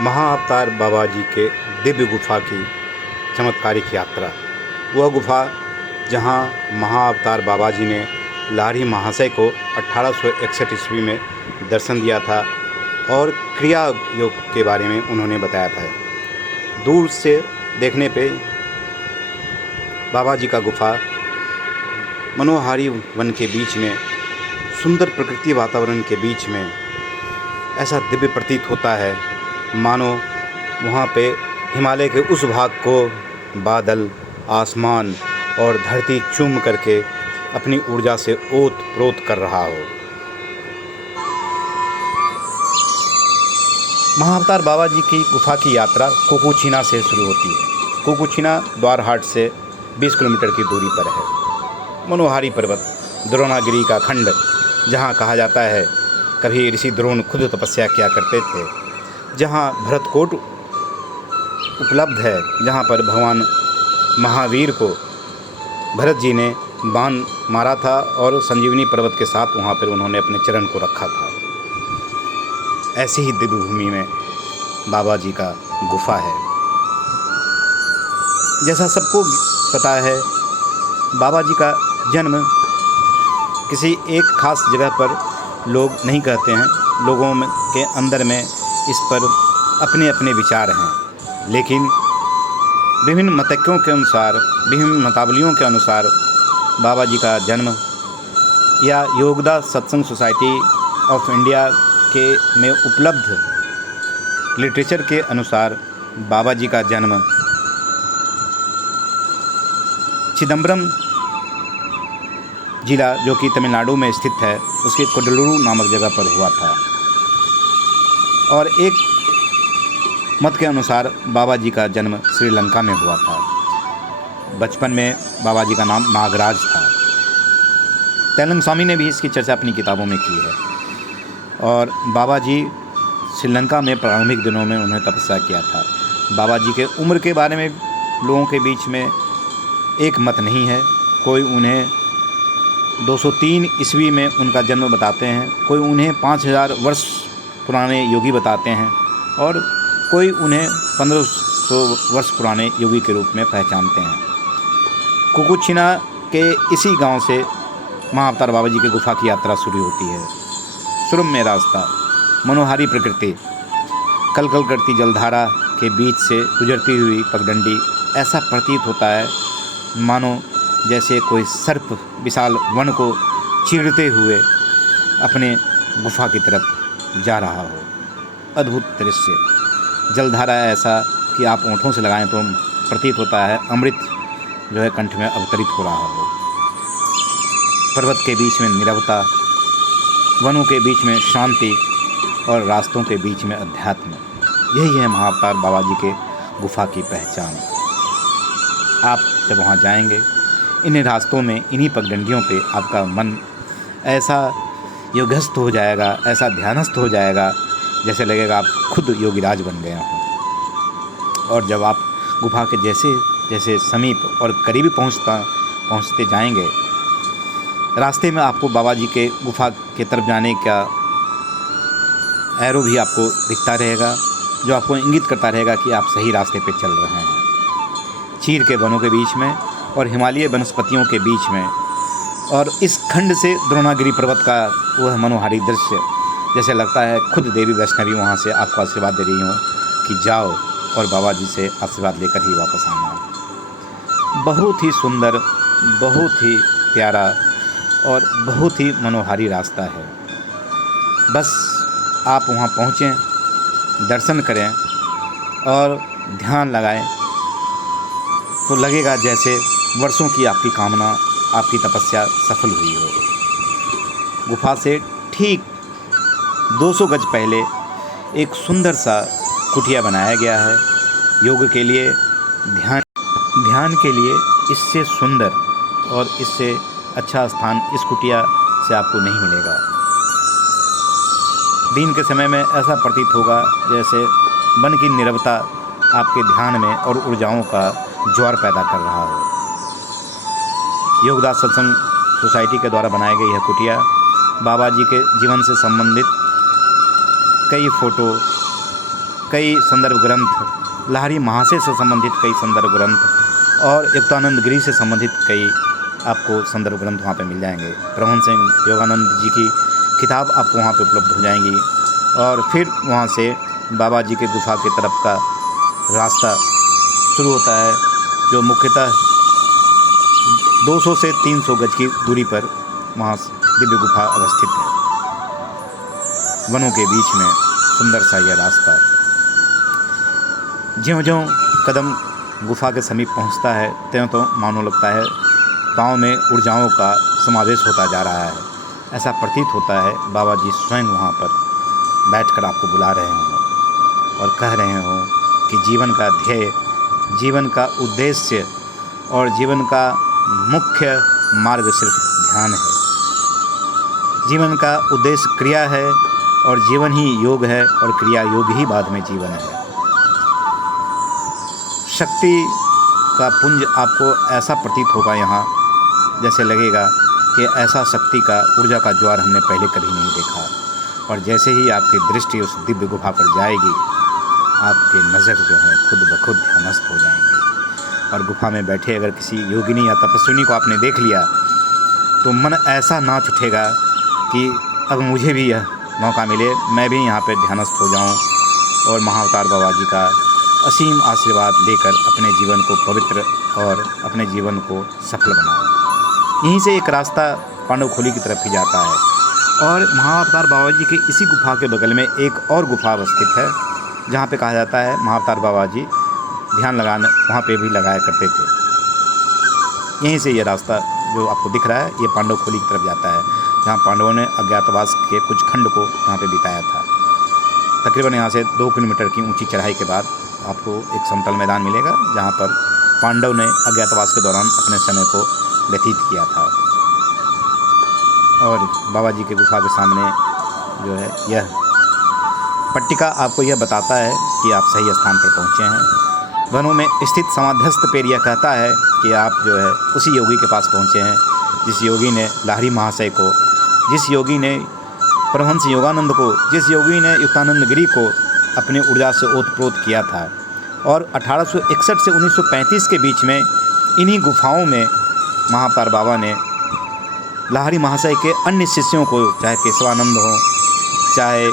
महाअवतार बाबा जी के दिव्य गुफा की चमत्कारिक यात्रा। वह गुफा जहां महाअवतार बाबा जी ने लाहिड़ी महाशय को 1861 ईस्वी में दर्शन दिया था और क्रिया योग के बारे में उन्होंने बताया था। दूर से देखने पे बाबा जी का गुफा मनोहारी वन के बीच में, सुंदर प्रकृति वातावरण के बीच में ऐसा दिव्य प्रतीत होता है मानो वहाँ पे हिमालय के उस भाग को बादल, आसमान और धरती चूम करके अपनी ऊर्जा से ओत प्रोत कर रहा हो। महाअवतार बाबा जी की गुफा की यात्रा कुकुचीना से शुरू होती है। कुकुचीना द्वारहाट से 20 किलोमीटर की दूरी पर है। मनोहारी पर्वत, द्रोणागिरी का खंड, जहाँ कहा जाता है कभी ऋषि द्रोण खुद तपस्या किया करते थे, जहाँ भरतकोट उपलब्ध है, जहाँ पर भगवान महावीर को भरत जी ने बाण मारा था और संजीवनी पर्वत के साथ वहाँ पर उन्होंने अपने चरण को रखा था। ऐसी ही दिव्य भूमि में बाबा जी का गुफा है। जैसा सबको पता है, बाबा जी का जन्म किसी एक खास जगह पर लोग नहीं कहते हैं। लोगों के अंदर में इस पर अपने अपने विचार हैं, लेकिन विभिन्न मतज्ञों के अनुसार, विभिन्न मतावलियों के अनुसार बाबा जी का जन्म या योगदास सत्संग सोसाइटी ऑफ इंडिया के में उपलब्ध लिटरेचर के अनुसार बाबा जी का जन्म चिदम्बरम जिला, जो कि तमिलनाडु में स्थित है, उसके कोडलूरू नामक जगह पर हुआ था। और एक मत के अनुसार बाबा जी का जन्म श्रीलंका में हुआ था। बचपन में बाबा जी का नाम नागराज था। तेलंग स्वामी ने भी इसकी चर्चा अपनी किताबों में की है। और बाबा जी श्रीलंका में प्रारंभिक दिनों में उन्होंने तपस्या किया था। बाबा जी के उम्र के बारे में लोगों के बीच में एक मत नहीं है। कोई उन्हें 203 ईस्वी में उनका जन्म बताते हैं, कोई उन्हें 5000 वर्ष पुराने योगी बताते हैं और कोई उन्हें 1500 वर्ष पुराने योगी के रूप में पहचानते हैं। कुकुचीना के इसी गांव से महाअवतार बाबा जी की गुफा की यात्रा शुरू होती है। सुरम्य रास्ता, मनोहारी प्रकृति, कलकल करती जलधारा के बीच से गुजरती हुई पगडंडी, ऐसा प्रतीत होता है मानो जैसे कोई सर्प विशाल वन को चीरते हुए अपने गुफा की तरफ जा रहा हो। अद्भुत दृश्य, जलधारा ऐसा कि आप ओंठों से लगाएं तो प्रतीत होता है अमृत जो है कंठ में अवतरित हो रहा हो। पर्वत के बीच में नीरवता, वनों के बीच में शांति और रास्तों के बीच में अध्यात्म, यही है महाअवतार बाबा जी के गुफा की पहचान। आप जब वहाँ जाएंगे, इन्हीं रास्तों में, इन्हीं पगडंडियों पे आपका मन ऐसा योगस्थ हो जाएगा, ऐसा ध्यानस्थ हो जाएगा, जैसे लगेगा आप खुद योगीराज बन गए हों। और जब आप गुफा के जैसे जैसे समीप और करीब पहुँचते जाएंगे, रास्ते में आपको बाबा जी के गुफा के तरफ जाने का एरो भी आपको दिखता रहेगा, जो आपको इंगित करता रहेगा कि आप सही रास्ते पे चल रहे हैं। चीर के वनों के बीच में और हिमालय वनस्पतियों के बीच में, और इस खंड से द्रोणागिरी पर्वत का वह मनोहारी दृश्य, जैसे लगता है खुद देवी वैष्णवी वहाँ से आपको आशीर्वाद दे रही हो कि जाओ और बाबा जी से आशीर्वाद लेकर ही वापस आना। बहुत ही सुंदर, बहुत ही प्यारा और बहुत ही मनोहारी रास्ता है। बस आप वहाँ पहुँचें, दर्शन करें और ध्यान लगाएं तो लगेगा जैसे वर्षों की आपकी कामना, आपकी तपस्या सफल हुई हो। गुफा से ठीक 200 गज पहले एक सुंदर सा कुटिया बनाया गया है योग के लिए, ध्यान के लिए। इससे सुंदर और इससे अच्छा स्थान इस कुटिया से आपको नहीं मिलेगा। दिन के समय में ऐसा प्रतीत होगा जैसे वन की नीरवता आपके ध्यान में और ऊर्जाओं का ज्वार पैदा कर रहा हो। योगदास सत्संग सोसाइटी के द्वारा बनाई गई यह कुटिया बाबा जी के जीवन से संबंधित कई फ़ोटो, कई संदर्भ ग्रंथ, लाहिड़ी महाशय से संबंधित कई संदर्भ ग्रंथ और युक्तानंद गिरी से संबंधित कई आपको संदर्भ ग्रंथ वहाँ पे मिल जाएंगे। परमहंस योगानंद जी की किताब आपको वहाँ पे उपलब्ध हो जाएंगी। और फिर वहाँ से बाबा जी के गुफा की तरफ का रास्ता शुरू होता है, जो मुख्यतः 200 से 300 गज की दूरी पर वहाँ दिव्य गुफा अवस्थित है। वनों के बीच में सुंदर सा यह रास्ता, ज्यों-ज्यों कदम गुफा के समीप पहुँचता है त्यों तो मानो लगता है पाँव में ऊर्जाओं का समावेश होता जा रहा है। ऐसा प्रतीत होता है बाबा जी स्वयं वहाँ पर बैठकर आपको बुला रहे हों और कह रहे हों कि जीवन का ध्येय, जीवन का उद्देश्य और जीवन का मुख्य मार्ग सिर्फ ध्यान है। जीवन का उद्देश्य क्रिया है और जीवन ही योग है और क्रिया योग ही बाद में जीवन है। शक्ति का पुंज आपको ऐसा प्रतीत होगा यहाँ, जैसे लगेगा कि ऐसा शक्ति का ऊर्जा का ज्वार हमने पहले कभी नहीं देखा। और जैसे ही आपकी दृष्टि उस दिव्य गुफा पर जाएगी, आपके नज़र जो है खुद ब खुद ध्यानस्थ हो जाएंगे। और गुफा में बैठे अगर किसी योगिनी या तपस्विनी को आपने देख लिया तो मन ऐसा नाच उठेगा कि अब मुझे भी यह मौका मिले, मैं भी यहाँ पे ध्यानस्थ हो जाऊँ और महाअवतार बाबा जी का असीम आशीर्वाद लेकर अपने जीवन को पवित्र और अपने जीवन को सफल बनाऊँ। यहीं से एक रास्ता पांडवखोली की तरफ ही जाता है और महाअवतार बाबा जी के इसी गुफा के बगल में एक और गुफा अवस्थित है, जहाँ पे कहा जाता है महाअवतार बाबा जी ध्यान लगाने वहाँ पे भी लगाया करते थे। यहीं से ये रास्ता जो आपको दिख रहा है ये पांडवखोली की तरफ जाता है, जहाँ पांडवों ने अज्ञातवास के कुछ खंड को यहाँ पे बिताया था। तकरीबन यहाँ से 2 किलोमीटर की ऊंची चढ़ाई के बाद आपको एक समतल मैदान मिलेगा, जहाँ पर पांडव ने अज्ञातवास के दौरान अपने समय को व्यतीत किया था। और बाबा जी के गुफा के सामने जो है यह पट्टिका आपको यह बताता है कि आप सही स्थान पर पहुँचे हैं। वनों में स्थित समाध्यस्थ पेड़ यह कहता है कि आप जो है उसी योगी के पास पहुँचे हैं जिस योगी ने लाहिड़ी महाशय को, जिस योगी ने परमहंस योगानंद को, जिस योगी ने युक्तानंद गिरी को अपने ऊर्जा से ओतप्रोत किया था। और 1861 से 1935 के बीच में इन्हीं गुफाओं में महाअवतार बाबा ने लाहिड़ी महाशय के अन्य शिष्यों को, चाहे केशवानंद हो, चाहे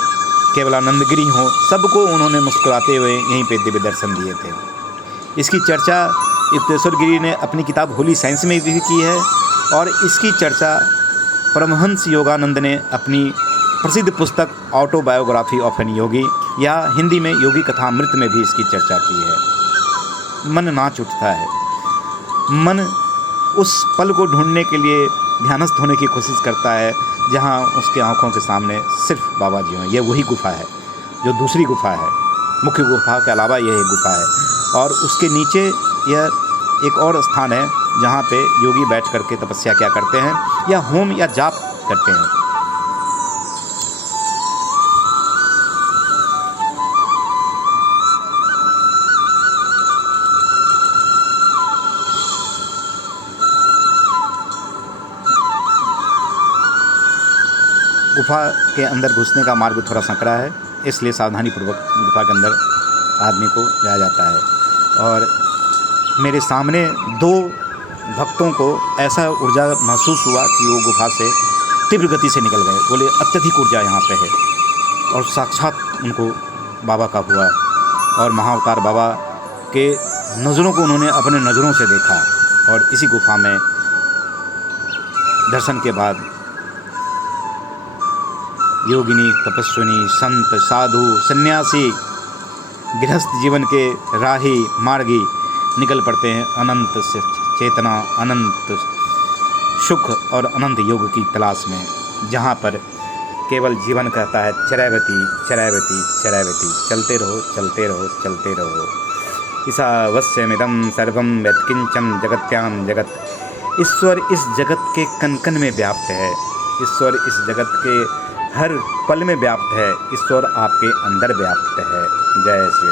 केवलानंद गिरी हो, सबको उन्होंने मुस्कुराते हुए यहीं पे दिव्य दर्शन दिए थे। इसकी चर्चा युक्तेश्वर गिरी ने अपनी किताब होली साइंस में भी की है और इसकी चर्चा परमहंस योगानंद ने अपनी प्रसिद्ध पुस्तक ऑटोबायोग्राफी ऑफ एन योगी या हिंदी में योगी कथामृत में भी इसकी चर्चा की है। मन नाच उठता है, मन उस पल को ढूंढने के लिए ध्यानस्थ होने की कोशिश करता है जहाँ उसके आंखों के सामने सिर्फ बाबा जी हों। यह वही गुफा है जो दूसरी गुफा है, मुख्य गुफा के अलावा यह एक गुफा है। और उसके नीचे यह एक और स्थान है जहाँ पे योगी बैठ करके तपस्या क्या करते हैं या होम या जाप करते हैं। गुफा के अंदर घुसने का मार्ग थोड़ा संकरा है, इसलिए सावधानीपूर्वक गुफा के अंदर आदमी को जाया जाता है। और मेरे सामने 2 भक्तों को ऐसा ऊर्जा महसूस हुआ कि वो गुफा से तीव्र गति से निकल गए। बोले अत्यधिक ऊर्जा यहाँ पे है और साक्षात उनको बाबा का हुआ और महाअवतार बाबा के नज़रों को उन्होंने अपने नज़रों से देखा। और इसी गुफा में दर्शन के बाद योगिनी, तपस्विनी, संत, साधु, सन्यासी, गृहस्थ जीवन के राही, मार्गी निकल पड़ते हैं अनंत चेतना, अनंत सुख और अनंत योग की तलाश में, जहाँ पर केवल जीवन कहता है चरैवती चरैवती चरैवती, चलते रहो चलते रहो चलते रहो। ईशावस्यमिदं सर्वं यत्किंचन जगत्यां जगत। ईश्वर इस जगत के कण कण में व्याप्त है, ईश्वर इस जगत के हर पल में व्याप्त है, ईश्वर आपके अंदर व्याप्त है। जय श्री